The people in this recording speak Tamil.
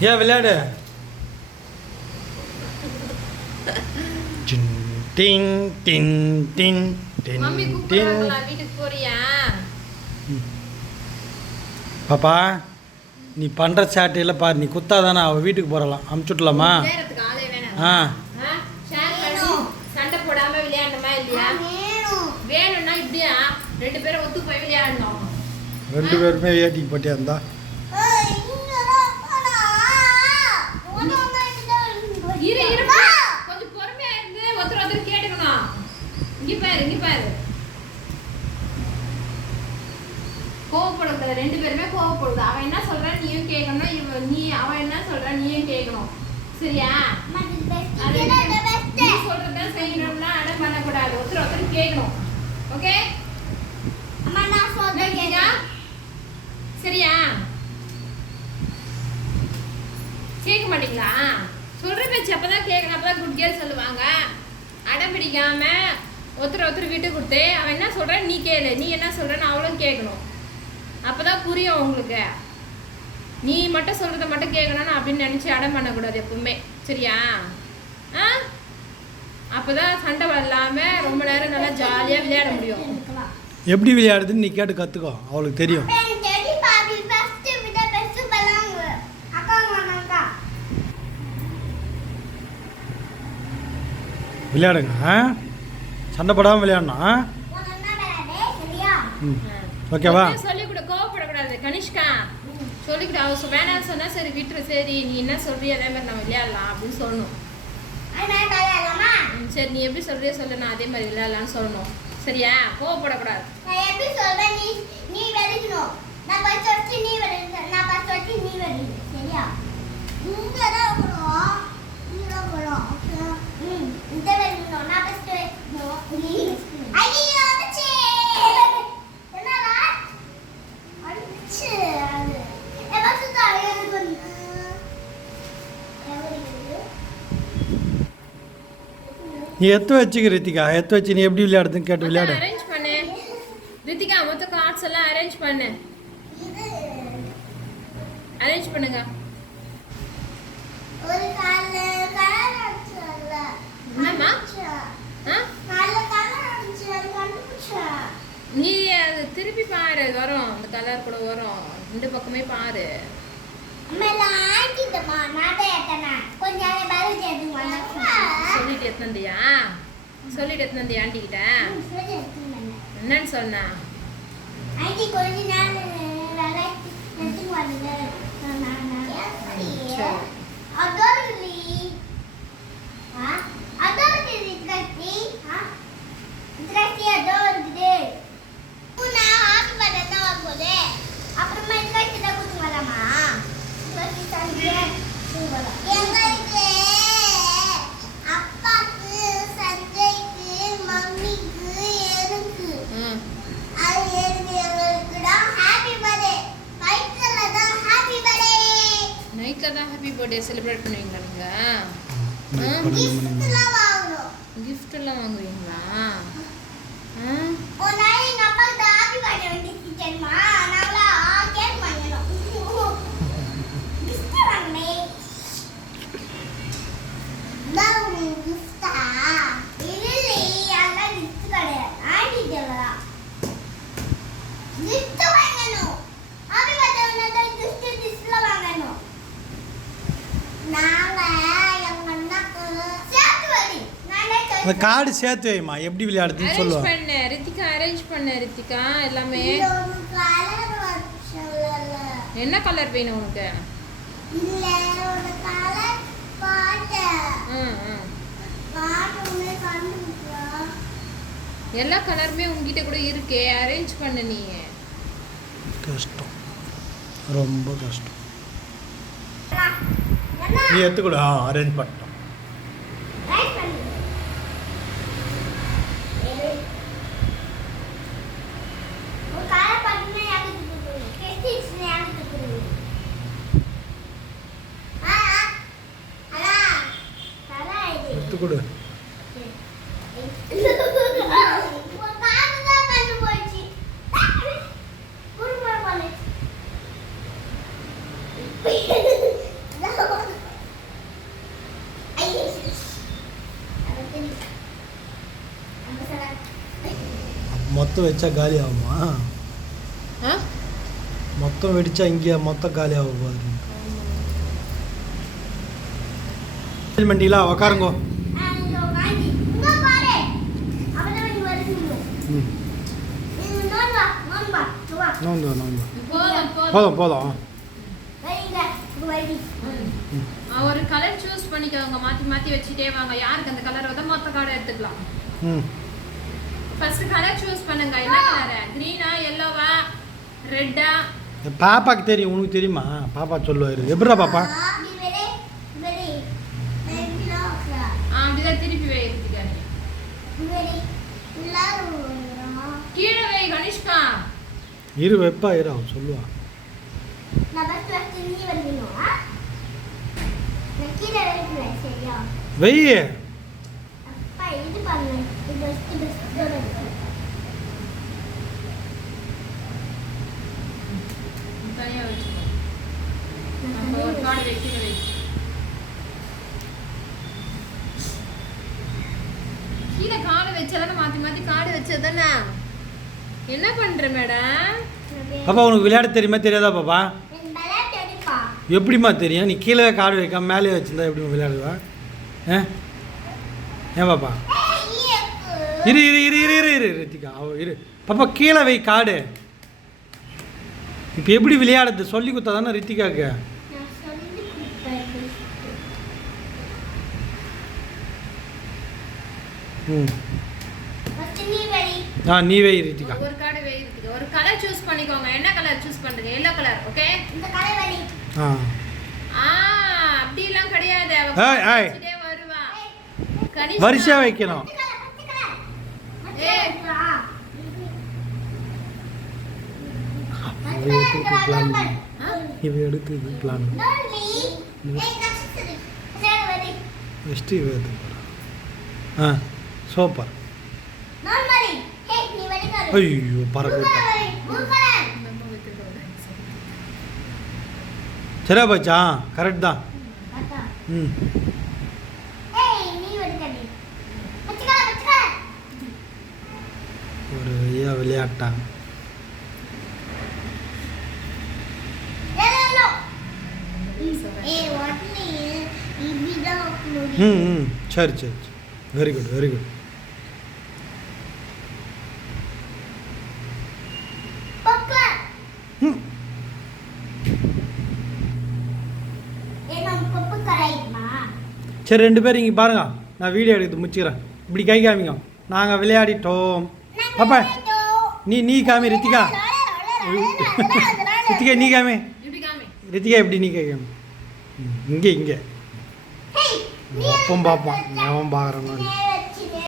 ஏன் விளையாடு? டிங் டின் மம்மி டின். கூப்பிடுறாங்களா வீட்டுக்கு போறியா? பாப்பா நீ பண்ணுற சேட்டையில் பாரு நீ குத்தாதானே அவள் வீட்டுக்கு போகிறலாம் அமுச்சுட்லாமா ஆ. ஆ? ஷேர் பண்ணி சண்டை போடாம விளையாடணுமா இல்லையா? வேணும்னா இப்படியா? ரெண்டு பேரும் ஒத்து போய் விளையாடணும். ரெண்டு பேருமே ஏட்டிக்கு போட்டியா இருந்தா இரு இரு கொஞ்சம் பொறுமையா இருந்து ஒருத்தர் ஒருத்தர் கேட்டுக்கணும் இங்க பாரு இங்க பாரு கோவப்படக்கூடாது ரெண்டு பேருமே கோவப்படுது அவன் என்ன சொல்றான் நீயும் கேட்கணும் இவ நீ அவன் என்ன சொல்றான் நீயும் கேட்கணும் சரியா? நீ சொல்றத செய்யணும்னா அடம் பண்ணக்கூடாது. ஒருத்தர் ஒருத்தர் கேட்கணும். ஓகே? சரியா? கேட்க மாட்டீங்களா? சொல்ற பேச்சு அப்பதான் கேட்கணும். அப்பதான் குட் கேர்ள் சொல்லுவாங்க. அடம் பிடிக்காம ஒருத்தர் ஒருத்தர் விட்டு கொடுத்து அவன் என்ன சொல்றான் நீ கேளு. நீ என்ன சொல்றன்னு அவளும் கேட்கணும். அப்பதான் புரியும் உங்களுக்கு. நீ மட்டும் சொல்றத மட்டும் கேட்கணும்னு அப்படின்னு நினைச்சு அடம் பண்ணக்கூடாது எப்பவுமே. சரியா? ஆ? அப்பதான் சண்டை இல்லாம ரொம்ப நேரம் நல்லா ஜாலியா விளையாட முடியும். எப்படி விளையாடுதுன்னு நீ கேட்டு கற்றுக்கோ அவளுக்கு தெரியும். விளையாடுங்க ஆ? சண்டை போடாமல் விளையாடணும் ஓகேவா? சொல்லி கொடு கோவப்படக்கூடாது. கனிஷ்கா சொல்லி கொடு அவ சொ- வேணாம்னு சொன்னா சரி விட்டுரு. சரி நீ என்ன சொல்றிய அதே மாதிரி நம்ம விளையாடலாம் அப்படின்னு சொல்லணும். சரி நீ எப்படி சொல்றியோ சொல்லு. நான் அதே மாதிரி விளையாடலாம்னு சொல்லணும். சரியா? கோவப்படக்கூடாது. நான் எப்படி சொல்றேன்? நீ நீ வெடிக்கணும் நான் ஃபர்ஸ்ட் வச்சு நீ வெடிக்க நான் ஃபர்ஸ்ட் வச்சு நீ வெடிக்க சரியா? இங்க தான் போறோம் இங்க தான் போறோம் ம் இந்த வெடிக்கணும் நான் ஃபர்ஸ்ட் நீ ஐயோ அடிச்சே என்னடா அடிச்சு அது ஏ ஃபர்ஸ்ட் தான் எனக்கு வந்து நீ எத்து வச்சுக்க ரித்திகா? எத்து வச்சு நீ எப்படி விளையாடுதுன்னு கேட்டு விளையாடு. அரேஞ்ச் பண்ணு. ரித்திகா மொத்த கார்ட்ஸ் எல்லாம் அரேஞ்ச் பண்ணு. இது அரேஞ்ச் பண்ணுங்க. ஒரு கால கலர் அடிச்சல நீ அது திருப்பி பாரு வரும். அந்த கலர் கூட வரும். ரெண்டு பக்கமே பாரு. சொல்லிட்டு எத்தனந்தியா சொல்லிட்டு எத்தனந்தி ஆண்டிக்கிட்ட? என்னன்னு சொன்னா? ஆண்டி கொஞ்ச நேரம் வேலை எடுத்து வரல சரி. அதோர்லி அதோர்லி கட்டி கட்டி அதோர்லி பூனா ஹாப்பி பர்த்டே தான் வரும்போது அப்புறமா கட்டி தான் கூட்டு வரலாமா கட்டி தந்தே எங்களுக்கு அப்பாக்கு சஞ்சய்க்கு மம்மிக்கு எனக்கு ம் அது எனக்கு எங்களுக்கு தான் ஹாப்பி பர்த்டே நைட்ல தான் ஹாப்பி பர்த்டே நைட்டில் தான் ஹாப்பி பர்த்டே செலிப்ரேட் பண்ணுவீங்களா நீங்கள் ம், பண்ணணும், பண்ணணும். கிஃப்ட்லாம் வாங்கணும். Gift எல்லாம் வாங்குவீங்களா? ஆ? அந்த கார்டு சேர்த்து வைமா எப்படி விளையாடுதுன்னு அரேஞ்ச் சொல்லுவா. பண்ணு. ரித்திகா அரேஞ்ச் பண்ணு ரித்திகா. எல்லாமே. என்ன கலர் வேணும் உனக்கு? இல்ல ஒரு கலர் பார்த்தேன் ம் ம். பாட்டு கண்டுபிடிச்சா எல்லா கலருமே உங்ககிட்ட கூட இருக்கே. அரேஞ்ச் பண்ணு நீ. கஷ்டம். ரொம்ப கஷ்டம். நீ எடுத்துக்கூட. ஆ அரேஞ்ச் பண்ணிட்டோம். எடுத்துக்கூட. மொத்தம் வச்சா காலி ஆகுமா? ஆ? மொத்தம் வெடிச்சா இங்கே மொத்தம் காலி ஆகும் பாரு. மண்டிலாம் உக்காருங்கோ. நோந்து நோந்து போதும் போதும். ஒரு கலர் சூஸ் பண்ணிக்கோங்க. மாத்தி மாத்தி வச்சுட்டே வாங்க. யாருக்கு அந்த கலர் வருதோ மொத்த கார்டு எடுத்துக்கலாம். ம். ஃபர்ஸ்ட் கலர் சூஸ் பண்ணுங்க. என்ன கலர் கிரீனா எல்லோவா ரெட்டா பாப்பாக்கு தெரியும் உனக்கு தெரியுமா? பாப்பா சொல்லுவாரு. எப்படா பாப்பா. அப்படிதான் திருப்பி வை. கீழே வை கனிஷ்கா. இரு வெப்பா இரு அவன் சொல்லுவா. நான் கீழே வச்சுக்கோ நம்ம ஒரு கார்டு கீழே கார்டு வச்சாதானே கார்டு வச்சதானே என்ன பண்ற மேடம் பாப்பா உனக்கு விளையாட தெரியுமா? தெரியாதா பாப்பா? எப்படிம்மா தெரியும்? நீ கீழே காடு வைக்காம மேலே வச்சிருந்தா எப்படி விளையாடுவா? ஆ? ஏன் பாப்பா? இரு இரு இரு இரு இரு இரு ரித்திகா அவ இரு. பாப்பா கீழே வை காடு. இப்போ எப்படி விளையாடுறது? சொல்லி கொடுத்தா தானே கொடுப்பேன் ம் ஆ நீ வை ரித்திகா. ஒரு கார்டு வை இருக்கு ஒரு கலர் சூஸ் பண்ணிக்கோங்க. என்ன கலர் சூஸ் பண்றீங்க எல்லோ கலர் ஓகே இந்த கடை வெடி ஆ. ஆ அப்படிலாம் கிடையாது. அவ ஏய், ஏய். வச்சுட்டே வருவா. வரிசையாக வைக்கணும். அதை எடுத்து பிளான் ஆ? இவ எடுத்து இது பிளான் நெக்ஸ்ட்டு எடுத்து ஆ சூப்பர். ஐயோ பறக்க விட்டா சரியா போச்சா? கரெக்ட் தான். ம். ஒரு ஐயா விளையாட்டான். ம் ம் சரி சரி வெரி குட் வெரி குட் ம் சரி ரெண்டு பேரும் இங்கே பாருங்க. நான் வீடியோ எடுத்து முடிச்சுக்கிறேன். இப்படி கை காமிங்க. நாங்கள் விளையாடிட்டோம். பாப்பா நீ நீ காமி ரித்திகா. ரித்திகா நீ காமி. இப்படி காமி. ரித்திகா எப்படி நீ கை காமி? ம், இங்கே இங்கே. அப்பம் பார்ப்பான் அவன் பார்க்குறான்